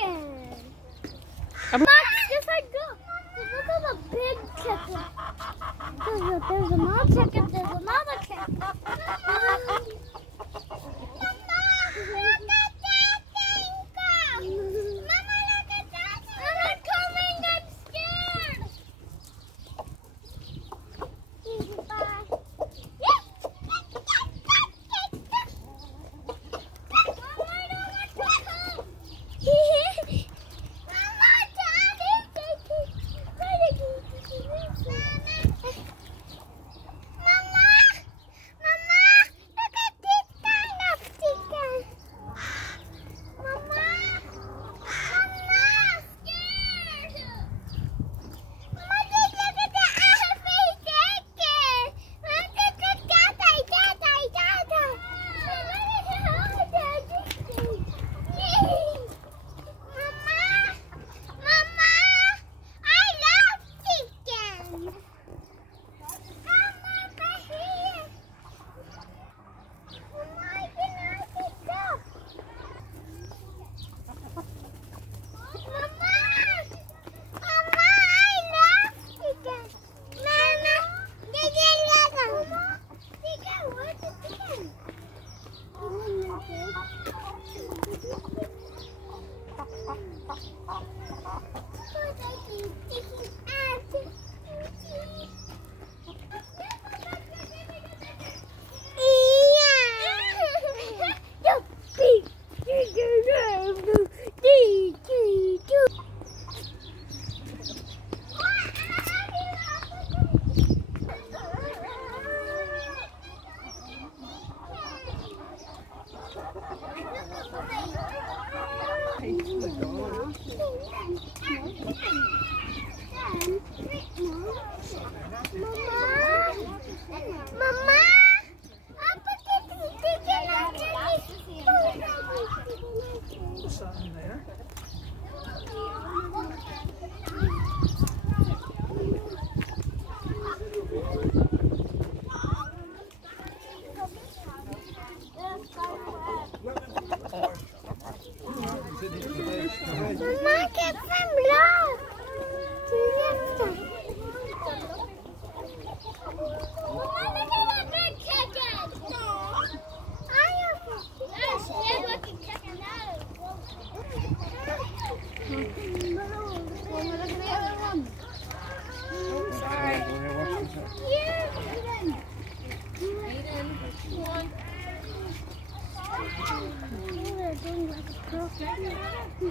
chicken. Yes, I go. Look at the big chicken. There's another chicken. There's another chicken. Mama, look at that thing go. Mama, look at that thing. I'm coming. I'm scared. Bye.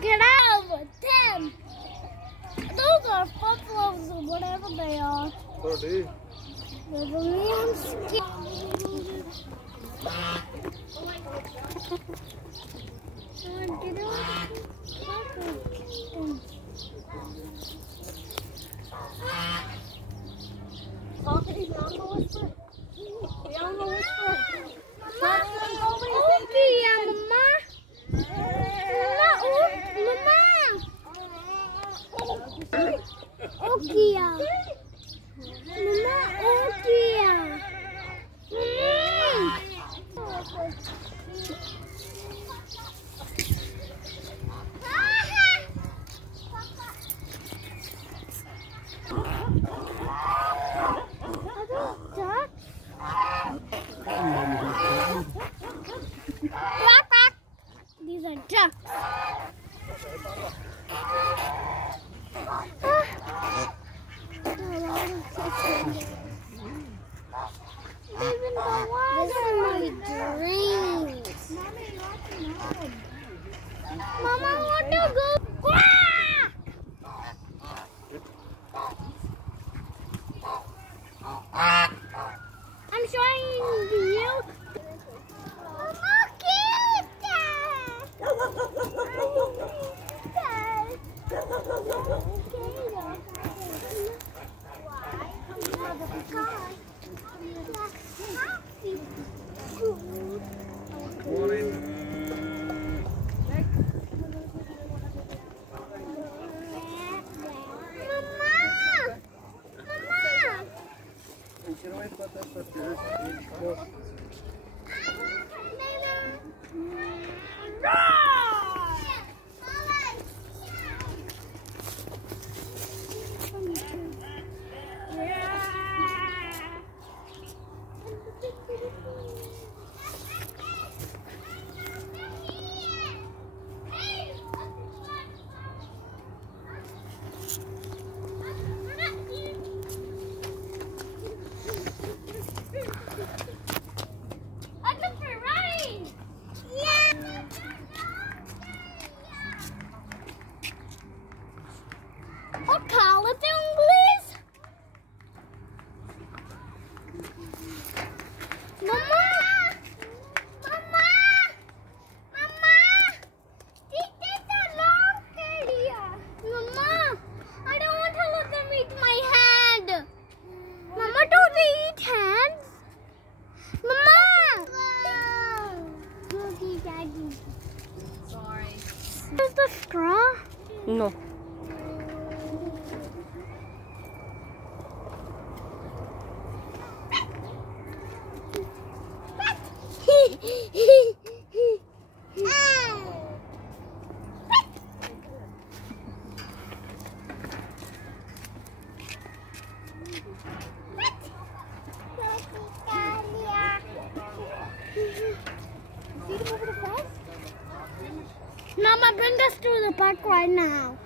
Get out of them! Those are buffaloes or whatever they are. Oh, dude. They're the lambs. Get out. Okay, now I'm going to whisper. Yeah, I'm going to whisper. Okay, Mama. Okia. Mama, Okia. These are ducks. Even the water in my dreams. Mama, I want to go. I'm showing you. Mama, straw? No. Mama, bring us to the park right now.